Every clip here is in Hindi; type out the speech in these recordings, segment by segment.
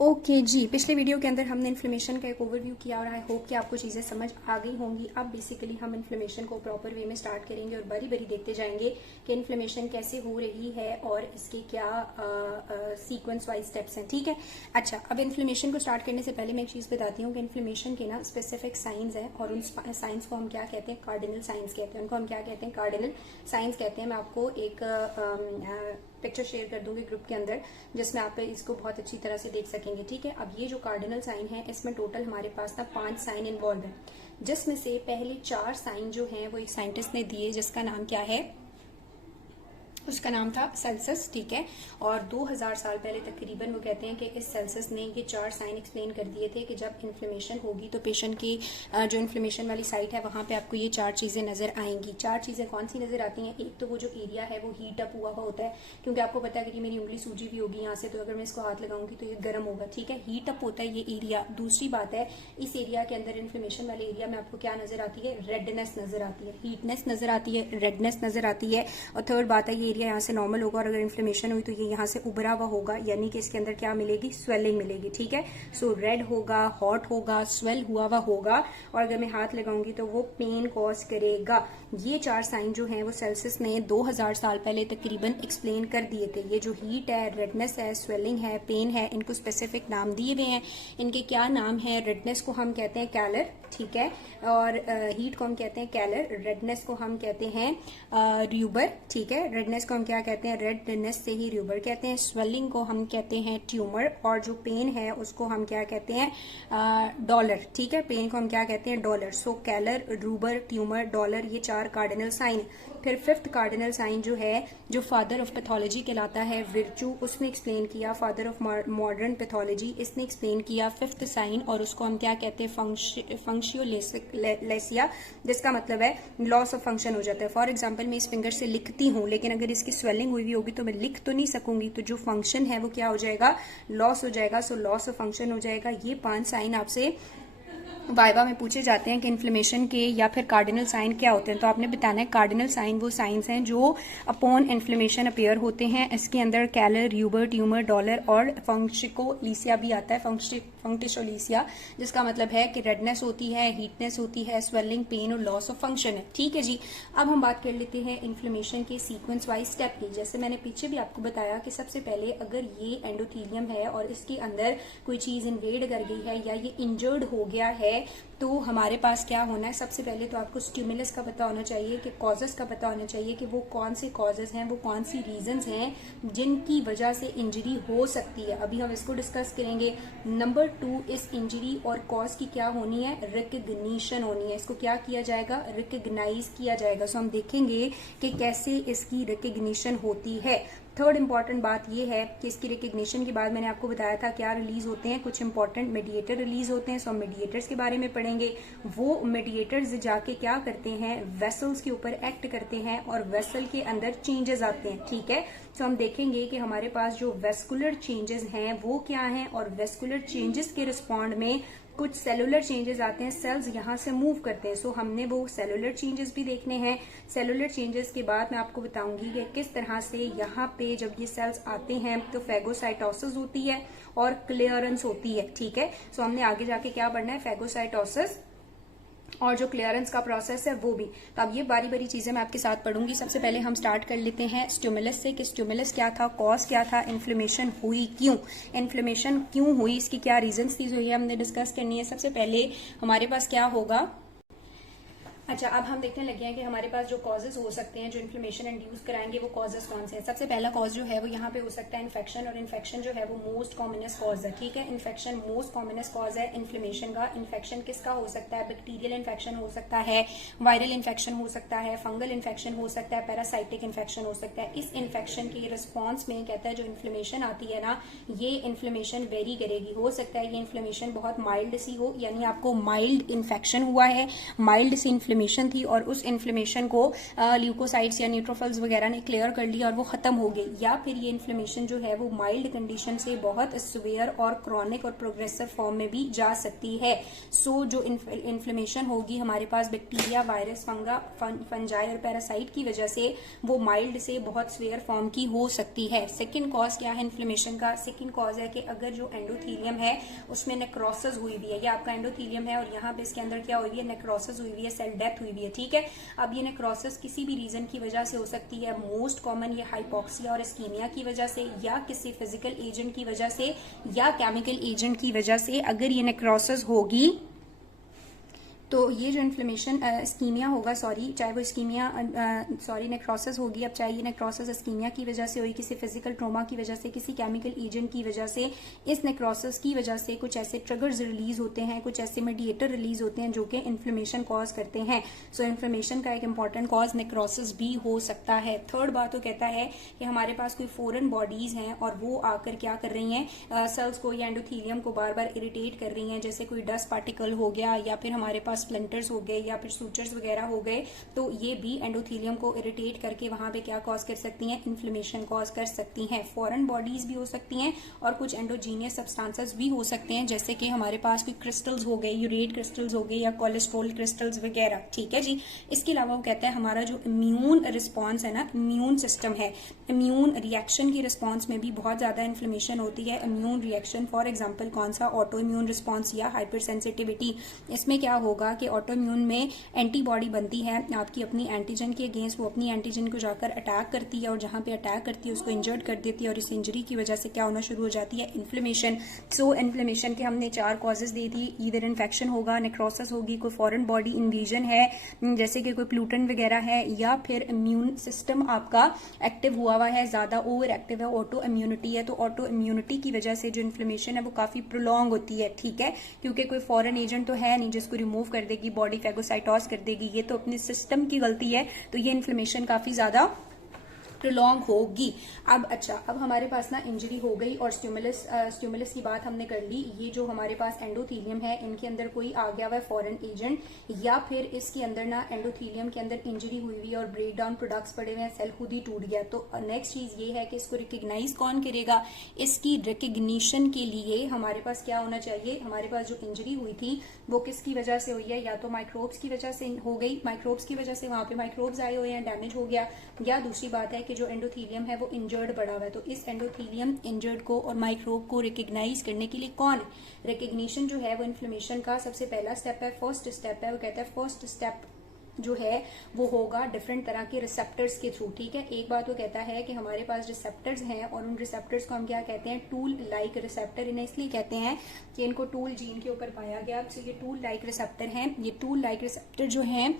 ओके जी, पिछले वीडियो के अंदर हमने इन्फ्लेमेशन का एक ओवरव्यू किया और आई होप कि आपको चीज़ें समझ आ गई होंगी। अब बेसिकली हम इन्फ्लेमेशन को प्रॉपर वे में स्टार्ट करेंगे और बारी बारी देखते जाएंगे कि इन्फ्लेमेशन कैसे हो रही है और इसके क्या सीक्वेंस वाइज स्टेप्स हैं। ठीक है, अच्छा, अब इन्फ्लेमेशन को स्टार्ट करने से पहले मैं एक चीज़ बताती हूँ कि इन्फ्लेमेशन के ना स्पेसिफिक साइंस हैं और उन साइंस को हम क्या कहते हैं, कार्डिनल साइंस कहते हैं। उनको हम क्या कहते हैं, कार्डिनल साइंस कहते हैं। मैं आपको एक पिक्चर शेयर कर दूंगी ग्रुप के अंदर जिसमें आप इसको बहुत अच्छी तरह से देख सकेंगे। ठीक है, अब ये जो कार्डिनल साइन है इसमें टोटल हमारे पास ना 5 साइन इन्वॉल्व है, जिसमें से पहले 4 साइन जो हैं वो एक साइंटिस्ट ने दिए जिसका नाम क्या है, उसका नाम था सेल्सियस। ठीक है, और 2000 साल पहले तकरीबन वो कहते हैं कि इस सेल्सियस ने ये 4 साइन एक्सप्लेन कर दिए थे कि जब इन्फ्लेमेशन होगी तो पेशेंट की जो इन्फ्लेमेशन वाली साइट है वहां पे आपको ये 4 चीजें नजर आएंगी। 4 चीजें कौन सी नजर आती हैं? एक तो वो जो एरिया है वो हीट अप हुआ होता है, क्योंकि आपको पता है कि मेरी उंगली सूजी भी होगी यहाँ से, तो अगर मैं इसको हाथ लगाऊंगी तो ये गर्म होगा। ठीक है, हीट अप होता है ये एरिया। दूसरी बात है, इस एरिया के अंदर इन्फ्लेमेशन वाले एरिया में आपको क्या नजर आती है, रेडनेस नजर आती है, हीटनेस नजर आती है, रेडनेस नजर आती है। और थर्ड बात है, ये एरिया यहाँ से नॉर्मल होगा और अगर इन्फ्लेमेशन हुई तो ये यहाँ से उभरा हुआ होगा, यानी कि इसके अंदर क्या मिलेगी, स्वेलिंग मिलेगी। ठीक है, सो रेड होगा, हॉट होगा, स्वेल हुआ हुआ होगा और अगर मैं हाथ लगाऊंगी तो वो पेन कॉज करेगा। ये 4 साइन जो हैं वो सेल्सियस ने 2000 साल पहले तकरीबन एक्सप्लेन कर दिए थे। ये जो हीट है, रेडनेस है, स्वेलिंग है, पेन है, इनको स्पेसिफिक नाम दिए हुए हैं। इनके क्या नाम है? रेडनेस को हम कहते हैं कैलर, ठीक है, और हीट को हम कहते हैं कैलर, रेडनेस को हम कहते हैं र्यूबर। ठीक है, रेडनेस को हम क्या कहते हैं, रेडनेस से ही र्यूबर कहते हैं। स्वेलिंग को हम कहते हैं ट्यूमर और जो पेन है उसको हम क्या कहते हैं, डॉलर। ठीक है, पेन को हम क्या कहते हैं, डॉलर। सो कैलर, र्यूबर, ट्यूमर, डॉलर, ये 4 कार्डिनल साइन। फिर 5th कार्डिनल साइन जो है, जो फादर ऑफ पैथोलॉजी कहलाता है, विर्चू, उसने एक्सप्लेन किया। फादर ऑफ मॉडर्न पैथोलॉजी, इसने एक्सप्लेन किया 5th साइन और उसको हम क्या कहते हैं, फंक्शियोलेसिया, जिसका मतलब है लॉस ऑफ फंक्शन हो जाता है। फॉर एग्जांपल मैं इस फिंगर से लिखती हूँ लेकिन अगर इसकी स्वेलिंग हुई होगी तो मैं लिख तो नहीं सकूंगी, तो जो फंक्शन है वो क्या हो जाएगा, लॉस हो जाएगा। सो लॉस ऑफ फंक्शन हो जाएगा। ये 5 साइन आपसे वाइवा में पूछे जाते हैं कि इन्फ्लेमेशन के या फिर कार्डिनल साइन क्या होते हैं, तो आपने बताना है कार्डिनल साइन वो साइंस हैं जो अपॉन इन्फ्लेमेशन अपीयर होते हैं। इसके अंदर कैलर, र्यूबर, ट्यूमर, डॉलर और फंक्शिकोलीसिया भी आता है, फंक्टिशोलीसिया, जिसका मतलब है कि रेडनेस होती है, हीटनेस होती है, स्वेलिंग, पेन और लॉस ऑफ फंक्शन है। ठीक है जी, अब हम बात कर लेते हैं इन्फ्लेमेशन के सीक्वेंस वाइज स्टेप की। जैसे मैंने पीछे भी आपको बताया कि सबसे पहले अगर ये एंडोथीलियम है और इसके अंदर कोई चीज इन्वेड कर गई है या ये इंजर्ड हो गया है तो हमारे पास क्या होना है, सबसे पहले तो आपको स्टिमुलस का पता होना चाहिए कि कॉजेस का पता होना चाहिए कि वो कौन से कॉजेस हैं, वो कौन सी रीजंस हैं जिनकी वजह से इंजरी हो सकती है। अभी हम इसको डिस्कस करेंगे। नंबर 2, इस इंजरी और कॉज की क्या होनी है, रिकग्निशन होनी है। इसको क्या किया जाएगा, रिकग्नाइज किया जाएगा। सो हम देखेंगे कि कैसे इसकी रिकग्निशन होती है। थर्ड इंपॉर्टेंट बात यह है कि इसकी रिकग्निशन के बाद मैंने आपको बताया था क्या रिलीज होते हैं, कुछ इंपॉर्टेंट मेडिएटर रिलीज होते हैं। सो हम मेडिएटर्स के बारे में पढ़ेंगे। वो मेडिएटर्स जाके क्या करते हैं, वेसल्स के ऊपर एक्ट करते हैं और वेसल के अंदर चेंजेस आते हैं। ठीक है, तो हम देखेंगे कि हमारे पास जो वेस्कुलर चेंजेस हैं वो क्या हैं और वेस्कुलर चेंजेस के रिस्पॉन्ड में कुछ सेलुलर चेंजेस आते हैं, सेल्स यहाँ से मूव करते हैं। सो हमने वो सेलुलर चेंजेस भी देखने हैं। सेलुलर चेंजेस के बाद मैं आपको बताऊंगी कि किस तरह से यहाँ पे जब ये सेल्स आते हैं तो फेगोसाइटोसिस होती है और क्लियरेंस होती है। ठीक है, सो हमने आगे जाके क्या पढ़ना है, फेगोसाइटोसिस और जो क्लियरेंस का प्रोसेस है वो भी। तो अब ये बारी बारी चीजें मैं आपके साथ पढ़ूंगी। सबसे पहले हम स्टार्ट कर लेते हैं स्टिमुलस से कि स्टिमुलस क्या था, कॉज क्या था, इन्फ्लेमेशन हुई क्यों, इन्फ्लेमेशन क्यों हुई, इसकी क्या रीजंस थी, जो ये हमने डिस्कस करनी है। सबसे पहले हमारे पास क्या होगा, अच्छा, अब हम देखने लगे हैं कि हमारे पास जो कॉजेज हो सकते हैं जो इन्फ्लेमेशन इंड्यूस कराएंगे वो कॉजेज कौन से हैं। सबसे पहला कॉज जो है वो यहाँ पे हो सकता है इन्फेक्शन, और इन्फेक्शन जो है वो मोस्ट कॉमनेस्ट कॉज है। ठीक है, इन्फेक्शन मोस्ट कॉमनेस्ट कॉज है इन्फ्लेमेशन का। इन्फेक्शन किसका हो सकता है, बैक्टीरियल इन्फेक्शन हो सकता है, वायरल इन्फेक्शन हो सकता है, फंगल इन्फेक्शन हो सकता है, पैरासाइटिक इन्फेक्शन हो सकता है। इस इन्फेक्शन के रिस्पॉन्स में कहता है जो इन्फ्लेमेशन आती है ना, ये इन्फ्लेमेशन वेरी करेगी। हो सकता है ये इन्फ्लेमेशन बहुत माइल्ड सी हो, यानी आपको माइल्ड इन्फेक्शन हुआ है, माइल्ड सी इन्फ्लेमेशन थी और उस इन्फ्लेमेशन को ल्यूकोसाइट्स या न्यूट्रोफिल्स वगैरह ने क्लियर कर लिया और वो खत्म हो गई, या फिर ये इन्फ्लेमेशन जो है वो माइल्ड कंडीशन से बहुत सीवियर और क्रॉनिक और प्रोग्रेसिव फॉर्म में भी जा सकती है। सो जो इन्फ्लेमेशन होगी हमारे पास बैक्टीरिया, वायरस, फंजाई और पैरासाइट की वजह से वो माइल्ड से बहुत सीवियर फॉर्म की हो सकती है। सेकेंड कॉज क्या है इन्फ्लेमेशन का? सेकेंड कॉज है कि अगर जो एंडोथीलियम है उसमें नेक्रोसिस हुई हुई है, या आपका एंडोथीलियम है और यहाँ पे इसके अंदर क्या हुई है, नेक्रोसिस हुई हुई है, सेल डेथ हुई हुई है, ठीक है। अब ये नेक्रोसिस किसी भी रीजन की वजह से हो सकती है, मोस्ट कॉमन ये हाइपोक्सिया और इस्कीमिया की वजह से, या किसी फिजिकल एजेंट की वजह से, या केमिकल एजेंट की वजह से अगर ये नेक्रोसिस होगी तो ये जो इन्फ्लेमेशन इस्कीमिया होगा, चाहे वो इस्कीमिया नेक्रोसिस होगी, अब चाहे ये नेक्रोसिस इस्कीमिया की वजह से होगी, किसी फिजिकल ट्रोमा की वजह से, किसी केमिकल एजेंट की वजह से, इस नेक्रोसिस की वजह से कुछ ऐसे ट्रिगर्स रिलीज होते हैं, कुछ ऐसे मेडिएटर रिलीज होते हैं जो कि इन्फ्लेमेशन कॉज करते हैं। सो इन्फ्लेमेशन का एक इंपॉर्टेंट कॉज नेक्रोसिस भी हो सकता है। थर्ड बात वो कहता है कि हमारे पास कोई फॉरेन बॉडीज हैं और वो आकर क्या कर रही हैं, सेल्स को या एंडोथीलियम को बार बार इरिटेट कर रही हैं, जैसे कोई डस्ट पार्टिकल हो गया या फिर हमारे पास स्प्लिंटर्स हो गए या फिर सूचर्स वगैरह हो गए, तो ये भी एंडोथीलियम को इरिटेट करके वहां पे क्या कॉज कर सकती हैं, इन्फ्लेमेशन कॉज कर सकती हैं। फॉरेन बॉडीज भी हो सकती हैं और कुछ एंडोजीनियस सब्सटेंसेस भी हो सकते हैं, जैसे कि हमारे पास कोई क्रिस्टल्स हो गए, यूरेट क्रिस्टल्स हो गए या कोलेस्ट्रॉल क्रिस्टल्स वगैरह, ठीक है जी। इसके अलावा वो कहता है हमारा जो इम्यून रिस्पॉन्स है ना, इम्यून सिस्टम है, इम्यून रिएक्शन की रिस्पॉन्स में भी बहुत ज्यादा इन्फ्लेमेशन होती है। इम्यून रिएक्शन फॉर एग्जाम्पल कौन सा, ऑटो इम्यून रिस्पॉन्स या हाइपर सेंसिटिविटी। इसमें क्या होगा कि ऑटो इम्यून में एंटीबॉडी बनती है आपकी अपनी एंटीजन के अगेंस्ट, वो अपनी एंटीजन को जाकर अटैक करती है और जहां पे अटैक करती है उसको इंजर्ड कर देती है और इस इंजरी की वजह से क्या होना शुरू हो जाती है, इन्फ्लेमेशन। सो इन्फ्लेमेशन के हमने 4 कॉजेज दे दी, इधर इन्फेक्शन होगा, नेक्रोसिस होगी, कोई फॉरेन बॉडी इन्वेजन है जैसे कि कोई प्लूटन वगैरह है, या फिर इम्यून सिस्टम आपका एक्टिव हुआ है, ज्यादा ओवर एक्टिव है, ऑटो इम्यूनिटी है, तो ऑटो इम्यूनिटी की वजह से जो इन्फ्लेमेशन है वो काफी प्रोलॉन्ग होती है, ठीक है, क्योंकि कोई फॉरेन एजेंट तो है नहीं जिसको रिमूव कर देगी बॉडी, फैगोसाइटोस कर देगी, ये तो अपने सिस्टम की गलती है, तो ये इन्फ्लेमेशन काफी ज्यादा प्रोलॉन्ग होगी। अब अच्छा, अब हमारे पास ना इंजरी हो गई और स्टिमुलस की बात हमने कर ली। ये जो हमारे पास एंडोथीलियम है इनके अंदर कोई आ गया हुआ फॉरेन एजेंट, या फिर इसके अंदर ना एंडोथीलियम के अंदर इंजरी हुई हुई और ब्रेक डाउन प्रोडक्ट्स पड़े हुए हैं, सेल खुद ही टूट गया, तो नेक्स्ट चीज ये है कि इसको रिकग्नाइज कौन करेगा। इसकी रिकग्निशन के लिए हमारे पास क्या होना चाहिए, हमारे पास जो इंजरी हुई थी वो किसकी वजह से हुई है, या तो माइक्रोब्स की वजह से हो गई, माइक्रोब्स की वजह से वहां पे माइक्रोब्स आए हुए हैं, डैमेज हो गया, या दूसरी बात है कि जो एंडोथीलियम है वो इंजर्ड पड़ा हुआ है, तो इस एंडोथीलियम इंजर्ड को और माइक्रोब को रिकग्नाइज करने के लिए कौन है, रिकग्निशन जो है वो इन्फ्लेमेशन का सबसे पहला स्टेप है, फर्स्ट स्टेप है। वो कहता है फर्स्ट स्टेप जो है वो होगा डिफरेंट तरह के रिसेप्टर्स के थ्रू, ठीक है। एक बात वो कहता है कि हमारे पास रिसेप्टर्स हैं और उन रिसेप्टर्स को हम क्या कहते हैं, टूल लाइक रिसेप्टर। इन्हें इसलिए कहते हैं कि इनको टूल जीन के ऊपर पाया गया, तो ये टूल लाइक रिसेप्टर हैं। ये टूल लाइक रिसेप्टर जो हैं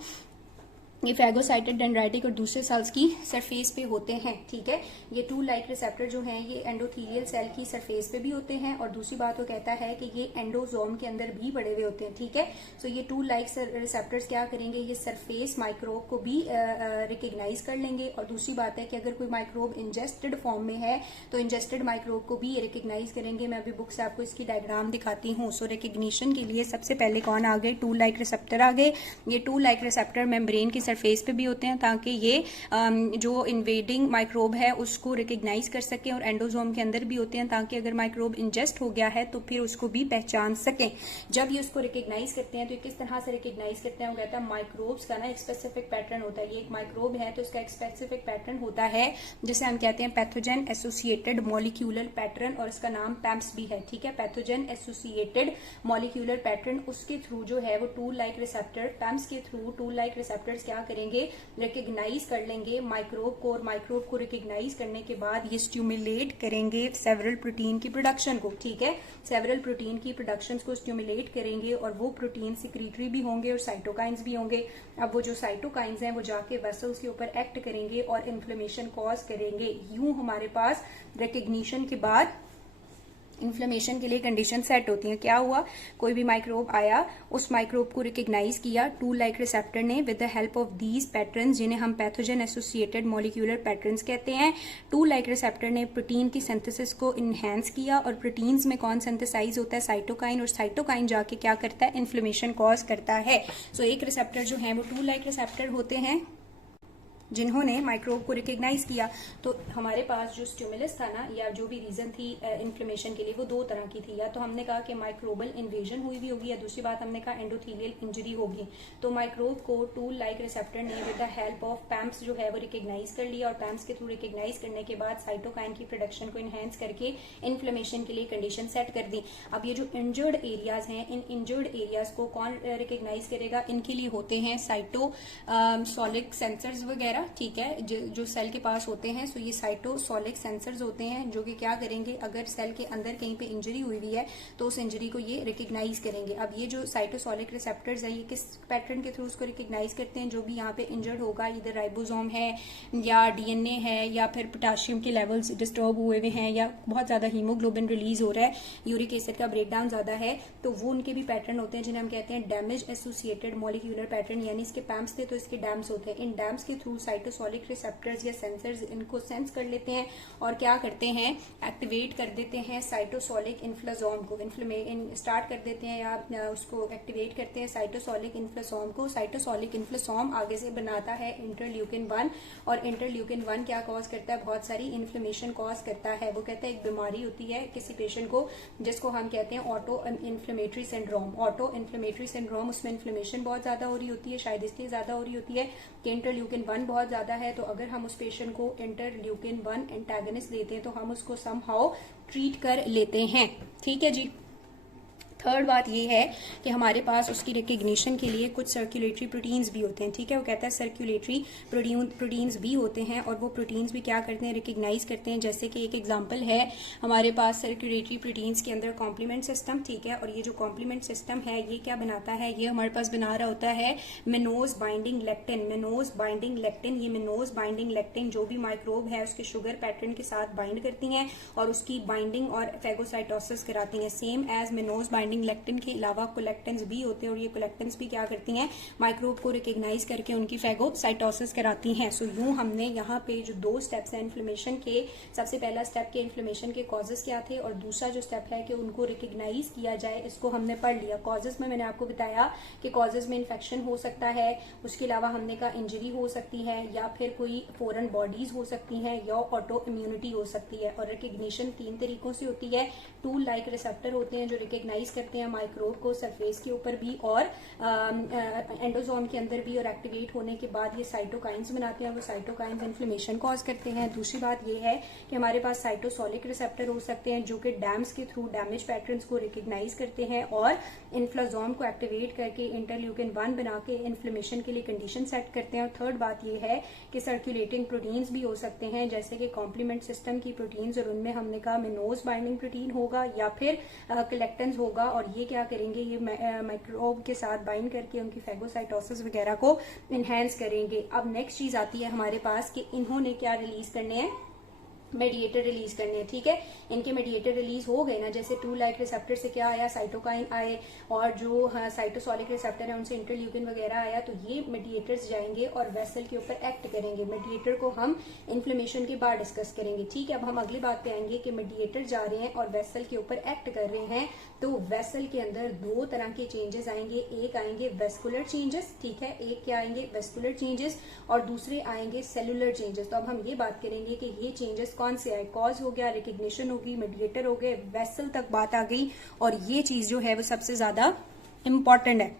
ये फैगोसाइटेड डेंड्राइटिक और दूसरे सेल्स की सरफेस पे होते हैं, ठीक है। ये टूल लाइक रिसेप्टर जो हैं ये एंडोथीलियल सेल की सरफेस पे भी होते हैं, और दूसरी बात वो कहता है कि ये एंडोजोम के अंदर भी पड़े हुए होते हैं, ठीक है। सो ये टूल लाइक रिसेप्टर्स क्या करेंगे, ये सरफेस माइक्रोब को भी रिकग्नाइज कर लेंगे, और दूसरी बात है कि अगर कोई माइक्रोब इंजेस्टेड फॉर्म में है तो इंजेस्टेड माइक्रोब को भी रिकग्नाइज करेंगे। मैं अभी बुक से आपको इसकी डायग्राम दिखाती हूँ। सो रिकग्निशन के लिए सबसे पहले कौन आ गए, टूल लाइक रिसेप्टर आ गए। ये टूल लाइक रिसेप्टर मेम्ब्रेन की सरफेस पे भी होते हैं ताकि ये जो इन्वेडिंग माइक्रोब है उसको रिकग्नाइज कर सकें, और एंडोजोम के अंदर भी होते हैं ताकि अगर माइक्रोब इंजेस्ट हो गया है तो फिर उसको भी पहचान सकें। जब ये उसको रिकग्नाइज करते हैं तो किस तरह से रिकग्नाइज करते हैं, वो कहता है माइक्रोब्स का ना एक स्पेसिफिक पैटर्न होता है। ये एक माइक्रोब है तो इसका एक स्पेसिफिक पैटर्न होता है जिसे हम कहते हैं पैथोजन एसोसिएटेड मॉलिक्यूलर पैटर्न, और इसका नाम पैम्स भी है, ठीक है। पैथोजन एसोसिएटेड मॉलिक्यूलर पैटर्न, उसके थ्रू जो है वो टूल लाइक रिसेप्टर, पैम्स के थ्रू टूल लाइक रिसेप्टर्स क्या करेंगे, रिकग्नाइज कर लेंगे माइक्रोब को, और माइक्रोब को रिकग्नाइज करने के बाद ये स्टिमुलेट करेंगे सेवरल प्रोटीन की प्रोडक्शन को, ठीक है। सेवरल प्रोटीन की प्रोडक्शन को स्टिमुलेट करेंगे और वो प्रोटीन सिक्रीटरी भी होंगे और साइटोकाइंस भी होंगे। अब वो जो साइटोकाइंस हैं वो जाके वेसल्स के ऊपर एक्ट करेंगे और इन्फ्लेमेशन कॉज करेंगे। यूं हमारे पास रिकग्निशन के बाद इन्फ्लेमेशन के लिए कंडीशन सेट होती है। क्या हुआ, कोई भी माइक्रोब आया, उस माइक्रोब को रिकग्नाइज किया टूल लाइक रिसेप्टर ने with the help of these patterns, जिन्हें हम पैथोजन एसोसिएटेड मॉलिक्यूलर पैटर्न्स कहते हैं। टूल लाइक रिसेप्टर ने प्रोटीन की सिंथेसिस को इनहेंस किया, और प्रोटीन्स में कौन सिंथेसाइज होता है, साइटोकाइन, और साइटोकाइन जाके क्या करता है, इन्फ्लेमेशन कॉज करता है। सो एक रिसेप्टर जो है वो टूल लाइक रिसेप्टर होते हैं जिन्होंने माइक्रोब को रिकग्नाइज किया। तो हमारे पास जो स्टिमुलस था ना, या जो भी रीजन थी इन्फ्लेमेशन के लिए, वो दो तरह की थी। या तो हमने कहा कि माइक्रोबल इन्वेजन हुई भी होगी, या दूसरी बात हमने कहा एंडोथेलियल इंजरी होगी। तो माइक्रोब को टूल लाइक रिसेप्टर ने with the help of PAMPs जो है वो रिकग्नाइज कर लिया, और पैम्प्स के थ्रू रिकग्नाइज करने के बाद साइटोकाइन की प्रोडक्शन को इनहेंस करके इन्फ्लेमेशन के लिए कंडीशन सेट कर दी। अब ये जो इंजर्ड एरियाज हैं, इन इंजर्ड एरियाज को कौन रिकग्नाइज करेगा, इनके लिए होते हैं साइटोसोलिक सेंसर्स वगैरह, ठीक है, जो सेल के पास होते हैं। सो ये साइटोसोलिक सेंसर्स होते हैं जो कि क्या करेंगे, अगर सेल के अंदर कहीं पे इंजरी हुई हुई है तो उस इंजरी को ये रिकग्नाइज करेंगे। अब ये जो साइटोसोलिक रिसेप्टर्स है, ये किस पैटर्न के थ्रू उसको रिकग्नाइज करते हैं, जो भी यहाँ पे इंजर्ड होगा, इधर राइबोसोम है या डीएनए है, या फिर पोटेशियम के लेवल्स डिस्टर्ब हुए हुए हैं, या बहुत ज्यादा हीमोग्लोबिन रिलीज हो रहा है, यूरिक एसिड का ब्रेकडाउन ज्यादा है, तो वो उनके भी पैटर्न होते हैं जिन्हें हम कहते हैं डैमेज एसोसिएटेड मॉलिक्यूलर पैटर्न। यानी इसके पैम्प्स थे तो इसके डैम्स होते हैं। इन डैम्स के थ्रू साइटोसोलिक रिसेप्टर्स या सेंसर्स इनको सेंस कर लेते हैं और क्या करते हैं, एक्टिवेट कर देते हैं साइटोसोलिक इन्फ्लाजोम को, स्टार्ट कर देते हैं या उसको एक्टिवेट करते हैं साइटोसोलिक इन्फ्लाजोम को। साइटोसोलिक इन्फ्लाजोम आगे से बनाता है इंटरल्यूकिन 1, और इंटरल्यूकिन 1 क्या कॉज करता है, बहुत सारी इन्फ्लेमेशन कॉज करता है। वो कहता है एक बीमारी होती है किसी पेशेंट को जिसको हम कहते हैं auto inflammatory syndrome. Auto inflammatory syndrome, उसमें इन्फ्लेमेशन बहुत ज्यादा हो रही होती है, शायद इसलिए ज्यादा हो रही होती है कि इंटरल्यूकिन 1 बहुत ज्यादा है। तो अगर हम उस पेशेंट को इंटरल्यूकिन 1 एंटागनिस्ट देते हैं तो हम उसको समहाउ ट्रीट कर लेते हैं। ठीक है जी। थर्ड बात ये है कि हमारे पास उसकी रिकग्निशन के लिए कुछ सर्कुलेटरी प्रोटीन्स भी होते हैं। ठीक है, वो कहता है सर्कुलेटरी प्रोटीन्स भी होते हैं, और वो प्रोटीन्स भी क्या करते हैं, रिकग्नाइज करते हैं। जैसे कि एक एग्जांपल है हमारे पास सर्कुलेटरी प्रोटीन्स के अंदर कॉम्प्लीमेंट सिस्टम। ठीक है, और ये जो कॉम्प्लीमेंट सिस्टम है ये क्या बनाता है, ये हमारे पास बना रहा होता है mannose binding lectin. Mannose binding lectin, ये मेनोज बाइंडिंग लेक्टिन जो भी माइक्रोब है उसके शुगर पैटर्न के साथ बाइंड करती हैं और उसकी बाइंडिंग और फेगोसाइटोसिस कराती हैं। Same as mannose binding lectin के अलावा कोलेक्टिन्स भी होते हैं, और ये कोलेक्टिन्स भी क्या करती हैं, माइक्रोब को रिकग्नाइज करके उनकी फेगोसाइटोसिस कराती हैं। सो यूं हमने यहाँ पे जो दो स्टेप्स हैं इन्फ्लेमेशन के, सबसे पहला स्टेप के इन्फ्लेमेशन के कॉजेस क्या थे, और दूसरा जो स्टेप है कि उनको रिकग्नाइज किया जाए, इसको हमने पढ़ लिया। कॉजेस में मैंने आपको बताया कि कॉजेस में इन्फेक्शन हो सकता है, उसके अलावा हमने कहा इंजरी हो सकती है, या फिर कोई फॉरेन बॉडीज हो सकती हैं, या ऑटो इम्यूनिटी हो सकती है। और रिकग्निशन 3 तरीकों से होती है। टूल लाइक रिसेप्टर होते हैं जो रिकग्नाइज करते हैं माइक्रोब को सरफेस के ऊपर भी और एंडोसोम के अंदर भी, और एक्टिवेट होने के बाद ये साइटोकाइंस बनाते हैं, वो साइटोकाइंस इन्फ्लेमेशन कॉज करते हैं। दूसरी बात ये है कि हमारे पास साइटोसोलिक रिसेप्टर हो सकते हैं जो कि डैम्स के थ्रू डैमेज पैटर्न्स को रिकग्नाइज करते हैं और इन्फ्लाजोम को एक्टिवेट करके इंटरल्यूकिन 1 बना के इन्फ्लेमेशन के लिए कंडीशन सेट करते हैं। और थर्ड बात ये है कि सर्कुलेटिंग प्रोटीन्स भी हो सकते हैं, जैसे कि कॉम्प्लीमेंट सिस्टम की प्रोटीन्स, और उनमें हमने कहा मेनोज बाइंडिंग प्रोटीन होगा या फिर कलेक्टेंस होगा, और ये क्या करेंगे, ये माइक्रोब के साथ बाइंड करके उनकी फेगोसाइटोसिस वगैरह को इनहेंस करेंगे। अब नेक्स्ट चीज आती है हमारे पास कि इन्होंने क्या रिलीज करने हैं, मेडिएटर रिलीज करने हैं। ठीक है, इनके मेडिएटर रिलीज हो गए ना, जैसे टू लाइक रिसेप्टर से क्या आया, साइटोकाइन आए, और जो साइटोसोलिक रिसेप्टर है उनसे इंटरल्यूकिन वगैरह आया, तो ये मेडिएटर्स जाएंगे और वेसल के ऊपर एक्ट करेंगे। मेडिएटर को हम इन्फ्लेमेशन के बाद डिस्कस करेंगे। ठीक है, अब हम अगली बात पे आएंगे कि मेडिएटर जा रहे हैं और वेसल के ऊपर एक्ट कर रहे हैं, तो वेसल के अंदर दो तरह के चेंजेस आएंगे। एक आएंगे वेस्कुलर चेंजेस, ठीक है, एक क्या आएंगे वेस्कुलर चेंजेस, और दूसरे आएंगे सेलुलर चेंजेस। तो अब हम ये बात करेंगे कि ये चेंजेस कौन से आए, कॉज हो गया, रिकग्निशन होगी, मेडिएटर हो गए, वेसल तक बात आ गई, और ये चीज जो है वो सबसे ज्यादा इंपॉर्टेंट है।